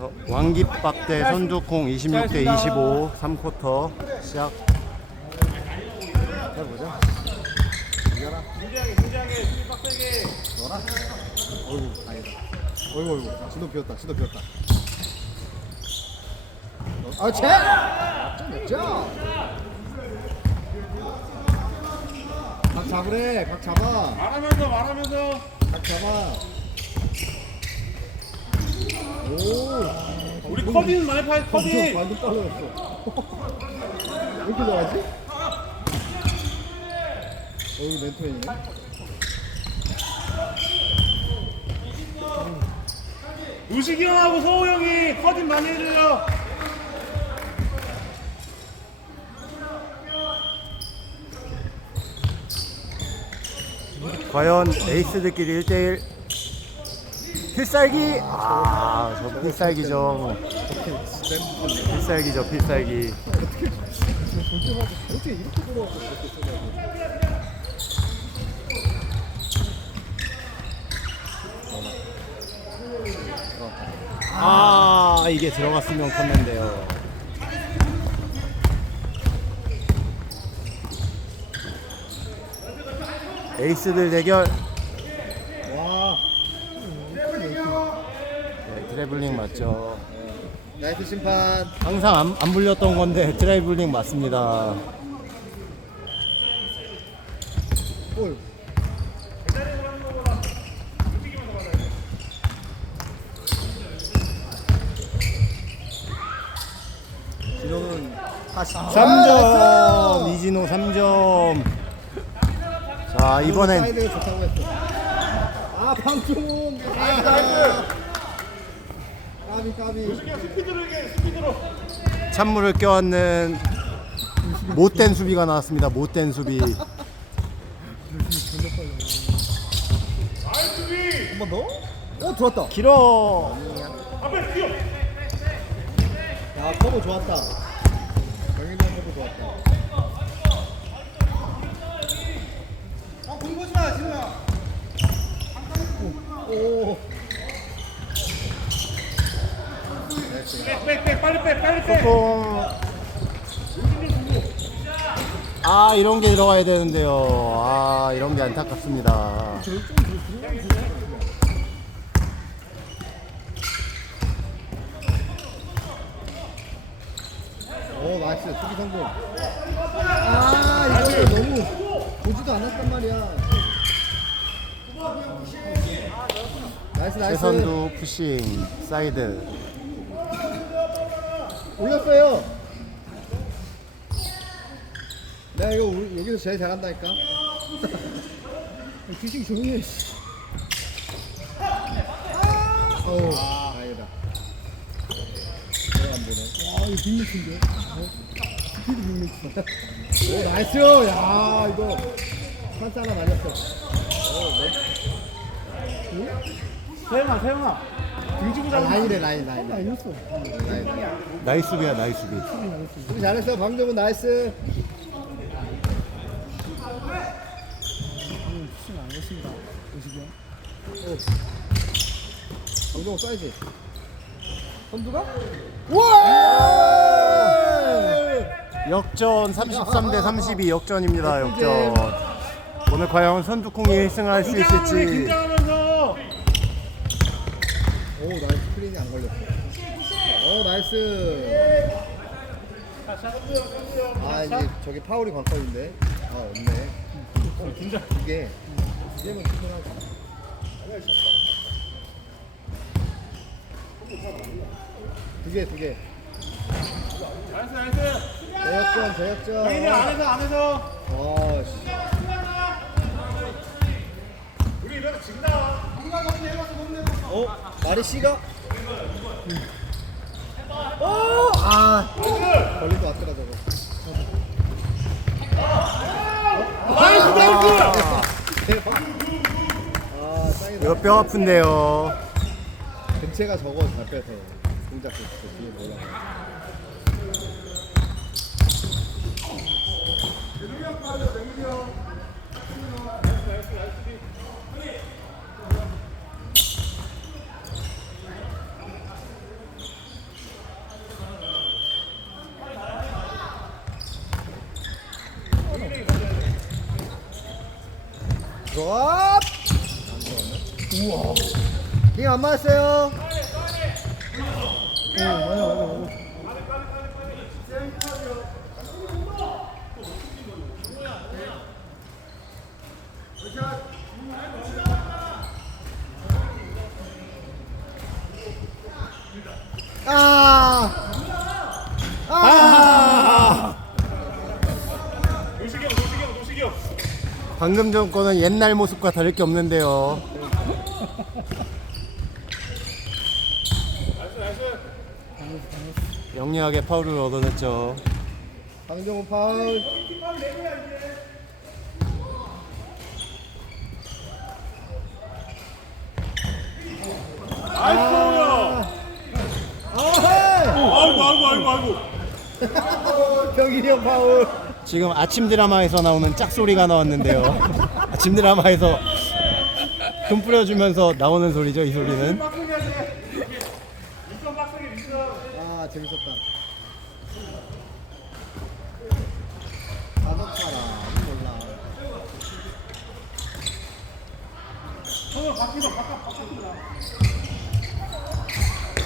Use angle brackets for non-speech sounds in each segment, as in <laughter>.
어, 왕깃박대 선두콩 26대 25 3쿼터 시작 해보자. 이겨라. 너라? 어이구, 다행이다. 어이구, 어이구. 진도 비었다, 진도 비었다. 너- 아, 쟤! 좀 냈죠? 각 잡으래, 각 잡아. 말하면서 말하면서 각 잡아. 오. 우리 커디는 많이 파 커디 완전 빨라졌어. 왜 이렇게 잘하지? 어이구, 멘토이네. 우식이 형하고 소호 형이 커디 많이 해줘요 과연 에이스들끼리 1대1 필살기 아저 필살기죠 필살기죠 필살기 어떻게 이렇게 돌아왔어? 이렇게 쏘냐고. 아 이게 들어갔으면 컸는데요 에이스들 대결 와. 네, 드래블링 맞죠 나이스 심판. 항상 안, 안 불렸던 건데 <laughs> 드라이블링 맞습니다. 진호는 다시 3점 이진호 3점 자 이번엔 사이드 좋다고 했어. 아. 스피드로 얘기해 스피드로 찬물을 껴안는 못된 수비가 나왔습니다 못된 수비 한번 더? 오 들어왔다. 길어 앞에 뛰어 야 커버 좋았다. 정인이 형 커버 좋았다. 오. 백백백 빨리 빼 빨리 빼 뽕. 아 이런 게 들어가야 되는데요 아 이런 게 안타깝습니다 오 나이스 수비 성공. 아 이거 너무 보지도 않았단 말이야. 나이스 나이스. 최선두 푸싱 사이드 올렸어요. 내가 이거 우리- 여기서 제일 잘한다니까. 주식 조용히 해. 씨. 어우, 다행이다. 내가 안 보네. 와, 이거 빅매치인데? 스피드 빅매치. 오, 나이스! 야, 이거. 찬스 하나 날렸어. 어, 뭐? 세영아 세영아 등지고 아, 라인이래, 라인, 라인. 라인. 라인, 라인. 나이스 수비야 나이스 수비 수비 잘했어. 방정은 나이스. 방정은 써야지. 선두가? 우와! 역전 33 대 32 역전입니다 역전 오늘 과연 선두콩이 1승할 수 있을지 오 나이스 스크린이 안 걸렸어. 오 나이스. 아 이제 저기 파울이 관건인데. 아 없네. 어, 긴장 이게 이게면 충분하지. 두 개, 두 개. 나이스 나이스 제역전, 제역전. 정인이 안에서 안에서 와, 씨. 우리 이래서 진다 어? 마리 씨가? 어! 아! 걸린 것 같더라, 저거. 나이스 나이스 대박. 아, 짱이다. 이거 뼈 아픈데요 근체가 저거 잡혀서 동작 그 뒤에 몰라. 우와. 힘안 맞았어요. 아! 방금 전 거는 옛날 모습과 다를 게 없는데요. 영리하게 파울을 얻어냈죠. 강정호 파울. 아이고! 아이고 아이고 아이고 아이고 경일이 형 파울. 지금 아침 드라마에서 나오는 짝소리가 나왔는데요. <laughs> 아침 드라마에서 돈 뿌려주면서 나오는 소리죠, 이 소리는. 아 재밌었다. 다섯 사람 몰라.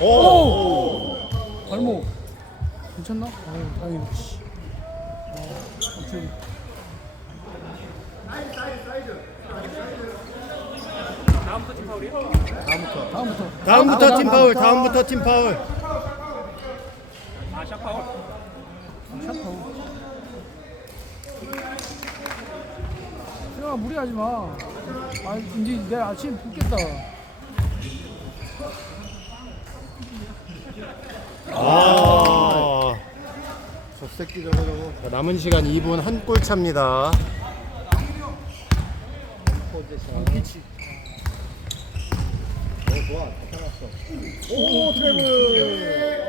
오! 발목 괜찮나? 아유 다행이다 씨. 아, 갑자기. 다음부터. 다음부터 다음부터 팀 파울, 다음부터 팀 파울. 샷파울 수영아 무리하지 마. 아 이제 내일 아침에 붓겠다. 아. 저 새끼 저거 저거. 자, 남은 시간 2분 한 골 차입니다. 오 좋아. 나타났어. 오 트래블.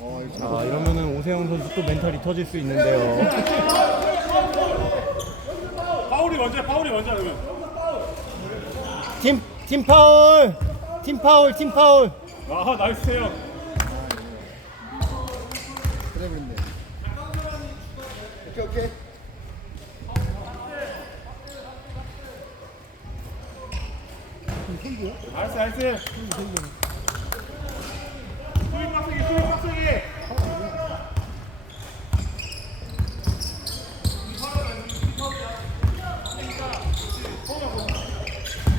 어 이거 자, 이러면은 오세영 선수 또 멘탈이 터질 수 있는데요. 파울이 먼저 파울이 먼저 그러면 팀, 팀 파울! 팀 파울, 팀 파울! 아 나이스 형 트래블인데. 오케이 오케이. 나이스 나이스 수비 빡세게 수비 빡세게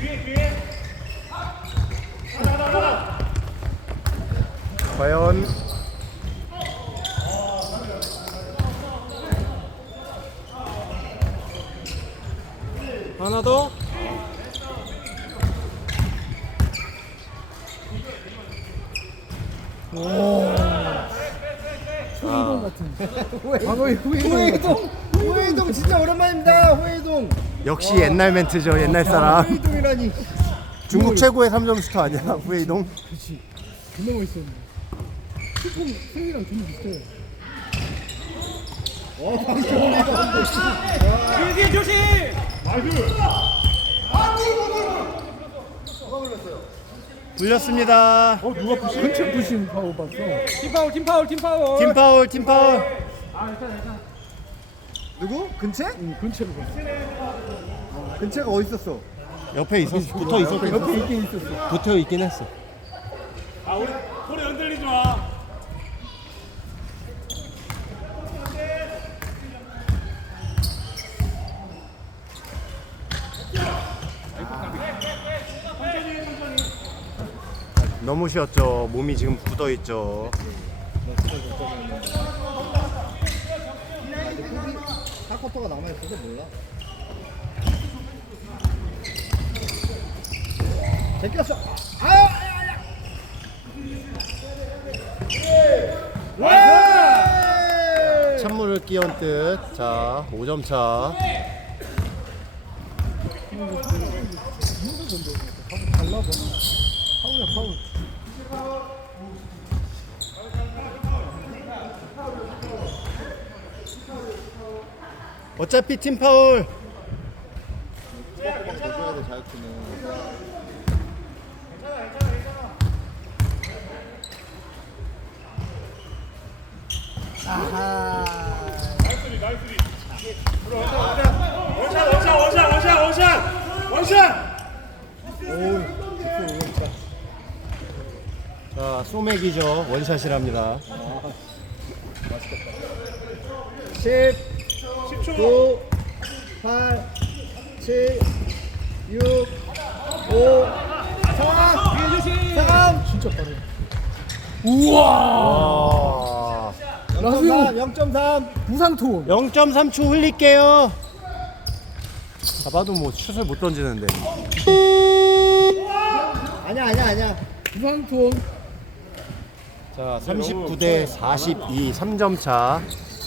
뒤에 뒤에 하나 하나 하나 과연 하나 더? 소이동 같은. 과거의 후이동. 후회동. 후회동 진짜 오랜만입니다. 후회동. 역시 옛날 멘트죠, 옛날 사람. 후회동이라니. 중국 최고의 3점 슈터 아니야, 후웨이동? 그렇지. 존나 멋있었는데. 슈퍼 수영이랑 좀 비슷해. 어 방금 불렸습니다. 어 누가 푸시 근처 부심 파워 봤어. 팀 파울, 팀 파울. 누구? 근채? 응 근처로 봤어. 근채가 어디 있었어? 옆에 있었어, 붙어 있었, 옆에 있긴 있었어. 붙어 있긴 했어. 아 우리 소리 흔들리지 마 너무 쉬었죠. 몸이 지금 굳어 있죠. 후비 4쿼터가 남아 있어서 몰라. 제꼈어. 아! 와! 찬물을 끼얹 듯. 자, 5점 차. 달라봐. 파울이야 파울. 어차피 팀 파울. 돼 자유투는. 아하. 원샷 원샷 원샷 원샷 원샷 오니까 자, 소맥이죠. 원샷이랍니다. 10 10초 9 8 7 6 5 4 3 진짜 빠르네. 우와. 와. 0.3 0.3 무상투. 0.3초 흘릴게요. 잡아도 뭐 슛을 못 던지는데. 아니야 아니야 아니야 무상투. 자, 39 대 42, 3점 차.